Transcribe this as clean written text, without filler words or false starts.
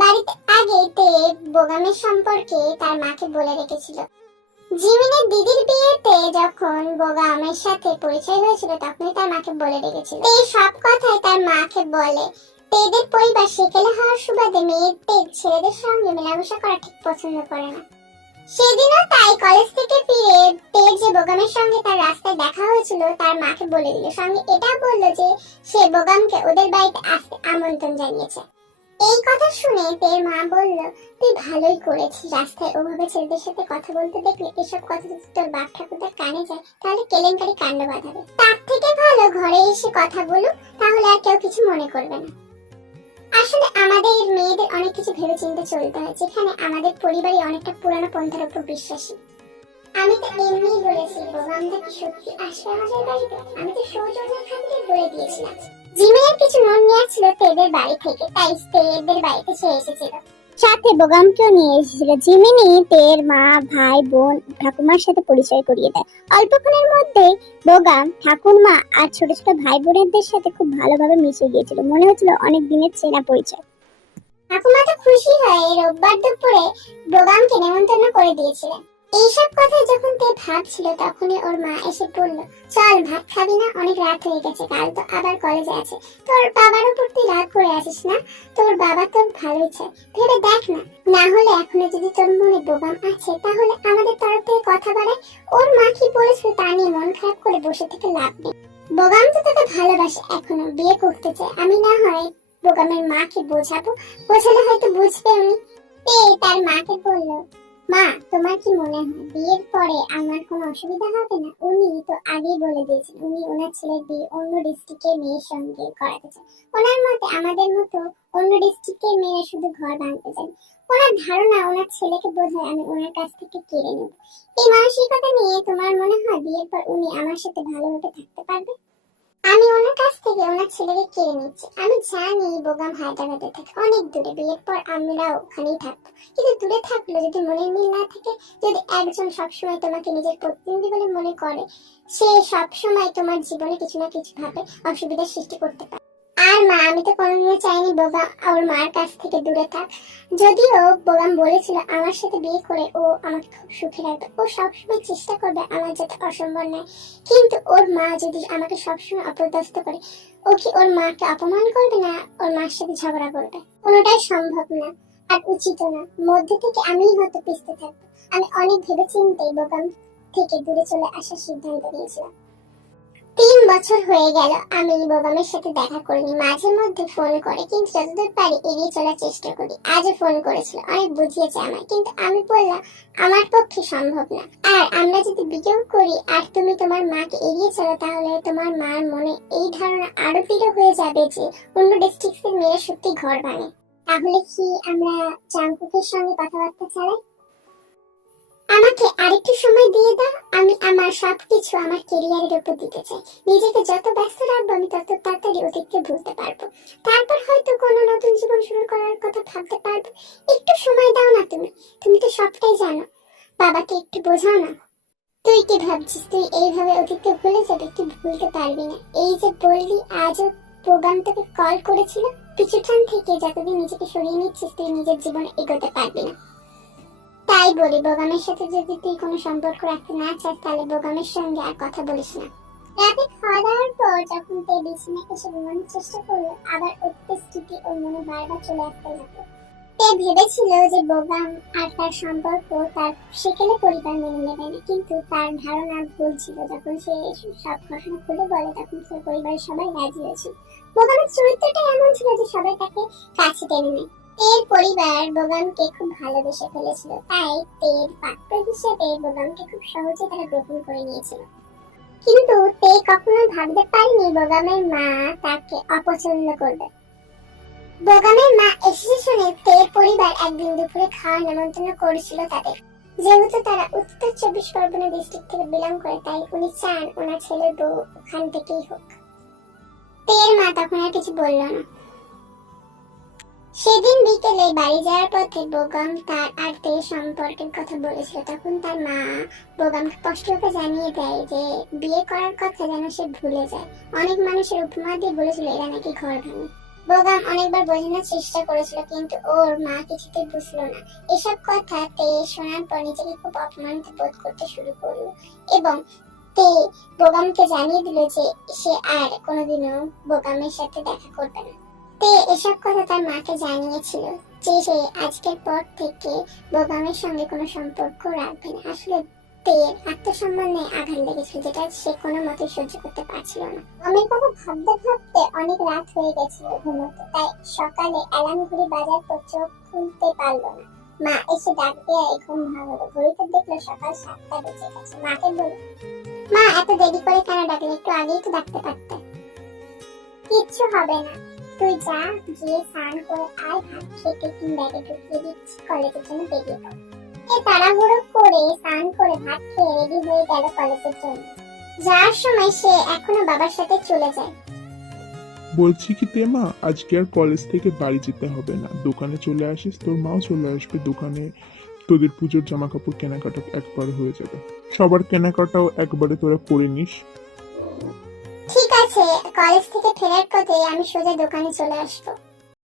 বাড়িতে আগে তে বোগামের সম্পর্কে তার মাকে বলে রেখেছিল। জিমিনের দিদির বিয়েতে যখন বোগামের সাথে পরিচয় হয়েছিল তখনই তার মাকে বলে রেখেছিল। এই সব কথাই তার মাকে বলে। তেদের পরিবার সেকেলে হওয়ার সুবাদে মেয়েদের ছেলেদের সঙ্গে মেলামেশা করা ঠিক পছন্দ করে না। সেদিনও তাই কলেজ থেকে ফিরে তেজ যে বোগামের সঙ্গে তার রাস্তায় দেখা হয়েছিল তার মাকে বলে দিল, সঙ্গে এটা বলল যে সে বোগামকে ওদের বাড়িতে আসতে আমন্ত্রণ জানিয়েছে। এই কথা শুনে তের মা বলল, তুই ভালোই করেছিস, রাস্তায় ওভাবে ছেলেদের সাথে কথা বলতে দেখলে এসব কথা যদি তোর বাপ ঠাকুরদার কানে যায় তাহলে কেলেঙ্কারি কাণ্ড বাঁধাবে। তার থেকে ভালো ঘরে এসে কথা বলুক, তাহলে আর কেউ কিছু মনে করবে না। আসলে আমাদের মেয়েদের অনেক কিছু ভেবে চিন্তে চলতে হয়, যেখানে আমাদের পরিবারই অনেকটা পুরানো পন্থার উপর বিশ্বাসী। আমি তো এমনিই বলেছি বোগামদা কি সত্যি আসবে আমাদের বাড়িতে, আমি তো সৌজন্যের খাতিরে বলে দিয়েছিলাম। জিমিনের কিছু নোট নেওয়া ছিল তেদের বাড়ি থেকে, তাই তেদের বাড়িতে সে এসেছিল, সাথে বোগামকেও নিয়ে এসেছিল। জিমিনি তের মা, ভাই, বোন, ঠাকুমার সাথে পরিচয় করিয়ে দেয়। অল্পক্ষণের মধ্যে বোগাম ঠাকুমা আর ছোট ছোট ভাই বোনেদের সাথে খুব ভালোভাবে মিশে গিয়েছিল, মনে হচ্ছিল অনেক দিনের চেনা পরিচয়। ঠাকুমা তো খুশি হয়ে রোববার দুপুরে বোগামকে নেমন্তন্ন করে দিয়েছিলেন। এইসব কথা যখন তে ভাবছিল তখনই ওর মা এসে বলল, চল ভাত খাবি না, অনেক রাত হয়ে গেছে, কাল তো আবার কলেজে আছে। তোর বাবার উপর তুই রাগ করে আছিস না? তোর বাবা তোর ভালোই চায়, ভেবে দেখ না। না হলে এখনো যদি তোর মনে বোগাম আছে তাহলে আমাদের তরফ থেকে কথা বাড়ায়। ওর মা কি বলেছিল তা নিয়ে মন খারাপ করে বসে থেকে লাভ নেই। বোগাম তো তোকে ভালোবাসে, এখনো বিয়ে করতে চায়। আমি না হয় বোগামের মাকে বোঝাবো, বোঝালে হয়তো বুঝবে উনি। তার মাকে বলল, মা তোমার কি মনে হয় বিয়ের পরে আমার কোনো অসুবিধা হবে না? উনি তো আগেই বলে দিয়েছেন উনি ওনার ছেলের বিয়ে অন্য ডিস্ট্রিক্টের মেয়ের সঙ্গে করাতে চান। ওনার মতে আমাদের মতো অন্য ডিস্ট্রিক্টের মেয়েরা শুধু ঘর ভাঙতে চান। ওনার ধারণা ওনার ছেলেকে বোধহয় আমি ওনার কাছ থেকে কেড়ে নেব। এই মানসিকতা নিয়ে তোমার মনে হয় বিয়ের পর উনি আমার সাথে ভালোভাবে থাকতে পারবে? আমি ওনার কাছ থেকে ওনার ছেলেকে কেড়ে নিচ্ছি। আমি জানি বোগাম হায়দ্রাবাদে থাকে, অনেক দূরে। বিয়ের পর আমরা ওখানেই থাকবো, কিন্তু দূরে থাকলে যদি মনের মিল না থাকে, যদি একজন সবসময় তোমাকে নিজের প্রতিনিধি বলে মনে করে, সে সবসময় তোমার জীবনে কিছু না কিছু ভাবে অসুবিধার সৃষ্টি করতে পারে। আর মা, আমি তো কোনোদিনও চাইনি বোগাম ওর মার কাছ থেকে দূরে থাক। যদিও বোগাম বলেছিল আমার সাথে বিয়ে করে ও আমাকে খুব সুখে রাখবে, ও সবসময় চেষ্টা করবে আমার যাতে অসম্মান নয়। কিন্তু ওর মা যদি আমাকে সবসময় অপদস্থ করে, ও কি ওর মাকে অপমান করবে না ওর মার সাথে ঝগড়া করবে? কোনোটাই সম্ভব না আর উচিত না। মধ্যে থেকে আমিই হয়তো পিছতে থাকবো। আমি অনেক ভেবে চিন্তেই বোগাম থেকে দূরে চলে আসার সিদ্ধান্ত নিয়েছিলাম। 3 বছর হয়ে গেল আমি বোগামের সাথে দেখা করিনি। মাঝে মধ্যে ফোন করে, কিন্তু যতদূর পারি এড়িয়ে চলার চেষ্টা করি। আজও ফোন করেছিল, অনেক বুঝিয়েছে আমায়, কিন্তু আমি বললাম আমার পক্ষে সম্ভব না। আর আমরা যদি বিয়েও করি আর তুমি তোমার মাকে এড়িয়ে চলো, তাহলে তোমার মার মনে এই ধারণা আরো দৃঢ় হয়ে যাবে যে অন্য ডিস্ট্রিক্টের মেয়েরা সত্যি ঘর ভাঙে। তাহলে কি আমরা জাংকুকের সঙ্গে কথাবার্তা চালাই? আমাকে আরেকটু সময় দিয়ে দাও। আমি আমার সবকিছু আমার ক্যারিয়ারের উপর দিতে চাই। নিজেকে যত ব্যস্ত রাখবো আমি তত তাড়াতাড়ি অতীতকে ভুলতে পারবো। তারপর হয়তো কোনো নতুন জীবন শুরু করার কথা ভাবতে পারবো। একটু সময় দাও না তুমি। তুমি তো সবটাই জানো। বাবাকে একটু বোঝাও না। তুই কি ভাবছিস তুই এইভাবে অতীতকে ভুলে যাবে? তুই ভুলতে পারবি না। এই যে বললি আজও প্রোগ্রাম তোকে কল করেছিল, পিছুঠান থেকে যতদিন নিজেকে সরিয়ে নিচ্ছিস তুই নিজের জীবনে এগোতে পারবি না। তাই বলি বোগামের সাথে যদি তুই কোনো সম্পর্ক রাখতে না চাস তাহলে বোগামের সঙ্গে আর কথা বলিস না। রাতে খাওয়া দাওয়ার পর যখন তে বিছানায় এসে ঘুমানোর চেষ্টা করলো, আবার অতীতের স্মৃতি ওর মনে বারবার চলে আসতে লাগলো। তে ভেবেছিল যে বোগাম আর তার সম্পর্ক তার সেকেলে পরিবার মেনে নেবে না, কিন্তু তার ধারণা ভুল ছিল। যখন সে সব ঘটনা খুলে বলে তখন সে পরিবারের সবাই রাজি হয়েছিল। বোগামের চরিত্রটা এমন ছিল যে সবাই তাকে কাছে টেনে নেয়। তের পরিবার বোগামকে খুব ভালোবেসে ফেলেছিল, তাই তের পাত্র হিসেবে বোগামকে খুব সহজে তারা গ্রহণ করে নিয়েছিল। কিন্তু তে কখনো ভাবতে পারেনি বোগামের মা তাকে অপছন্দ করবে। বোগামের মা এসেছে শুনে তের পরিবার একদিন দুপুরে খাওয়া নেমন্তন্ন করেছিল তাদের। যেহেতু তারা উত্তর 24 পরগনা ডিস্ট্রিক্ট থেকে বিলং করে, তাই উনি চান ওনার ছেলের বউ ওখান থেকেই হোক। তের মা তখন আর কিছু বলল না। সেদিন বিকেলে বাড়ি যাওয়ার পথে বোগাম তার আর তের সম্পর্কের কথা বলেছিল। তখন তার মা বোগামকে স্পষ্টভাবে জানিয়ে দেয় যে বিয়ে করার কথা যেন সে ভুলে যায়। অনেক মানুষের উপমা দিয়ে বলেছিল এরা নাকি ঘর ভাঙে। বোগাম অনেকবার বোঝানোর চেষ্টা করেছিল, কিন্তু ওর মা কিছুতেই বুঝলো না। এসব কথা তে শোনার পর নিজেকে খুব অপমানিত বোধ করতে শুরু করলো এবং তে বোগামকে জানিয়ে দিল যে সে আর কোনোদিনও বোগামের সাথে দেখা করবে না। তে এসব কথা তার মাকে জানিয়েছিল যে সে আজকের পর থেকে বোগামের সঙ্গে কোনো সম্পর্ক রাখবে না। আসলে তের আত্মসম্মানে আঘাত লেগেছিল, যেটা সে কোনো মতে সহ্য করতে পারছিল না। আমি কথা ভাবতে ভাবতে অনেক রাত হয়ে গেছিল ঘুমোতে, তাই সকালে অ্যালার্ম ঘড়ি বাজার পর চোখ খুলতে পারলো না। মা এসে ডাক দেয় ঘুম ভাঙলো। ঘড়িতে দেখলো সকাল 7টা বেজে গেছে। মাকে বলল, মা এত দেরি করে কেন ডাকলে? একটু আগেই তো ডাকতে পারতে। কিচ্ছু হবে না, তুই যা, গিয়ে স্নান করে আর ভাত খেয়ে টিফিন ব্যাগে ঢুকিয়ে দিচ্ছি, কলেজের জন্য বেরিয়ে পড়। এ তাড়াহুড়ো করে স্নান করে ভাত খেয়ে রেডি হয়ে গেল কলেজের জন্য। যাওয়ার সময় সে এখনো বাবার সাথে চলে যায়। বলছি কি তেমা, আজকে আর কলেজ থেকে বাড়ি যেতে হবে না, দোকানে চলে আসিস, তোর মাও চলে আসবে দোকানে। তোদের পুজোর জামা কাপড় কেনাকাটা একবার হয়ে যাবে, সবার কেনাকাটাও একবারে তোরা করে নিস। ঠিক আছে, কলেজ থেকে ফেরার পথে আমি সোজা দোকানে চলে আসবো।